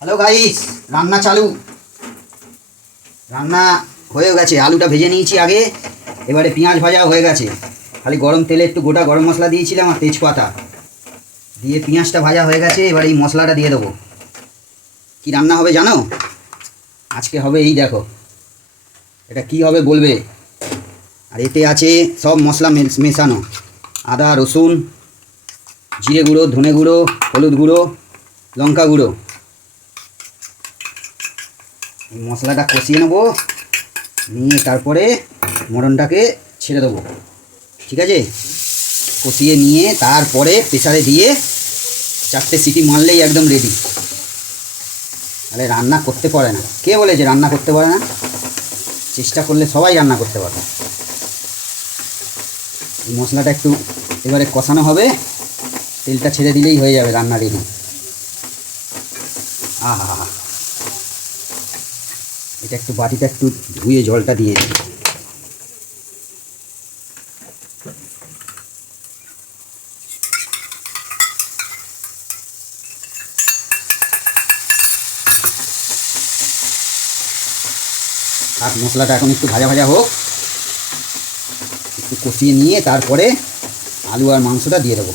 Hello guys রান্না চালু। রান্না হয়ে গেছে। আলুটা ভেজে নিয়েছি আগে। এবারে পেঁয়াজ ভাজা হয়ে গেছে। খালি গরম তেলে একটু গোটা গরম মশলা দিয়েছিলাম আর তেজপাতা। দিয়ে পেঁয়াজটা ভাজা হয়ে গেছে। এবার এই মশলাটা দিয়ে দেবো। কি রান্না হবে জানো? আজকে হবে এই দেখো। এটা কি হবে বলবে? আর এতে আছে সব মশলা মেশানো। আদা, রসুন, জিরে গুঁড়ো, ধনে গুঁড়ো, হলুদ গুঁড়ো, লঙ্কা গুঁড়ো। মশলাটা কষিয়ে নেব। নিয়ে তারপরে মটনটাকে ছেড়ে দেবো। ঠিক আছে? কষিয়ে নিয়ে তারপরে প্রেসারে দিয়ে চারটে সিটি মারলেই একদম রেডি তাহলে রান্না করতে পারে না। কে বলেছে রান্না করতে পারে না? চেষ্টা করলে সবাই রান্না করতে পারে মশলাটা একটু এবারে কষানো হবে। তেলটা ছেড়ে দিলেই হয়ে যাবে রান্না রেডি আহা এটা একটু বাটিটা একটু ধুয়ে জলটা দিয়ে দিই। আর মশলাটা এখন একটু ভাজা ভাজা হোক, একটু কষিয়ে নিয়ে তারপরে আলু আর মাংসটা দিয়ে দেবো।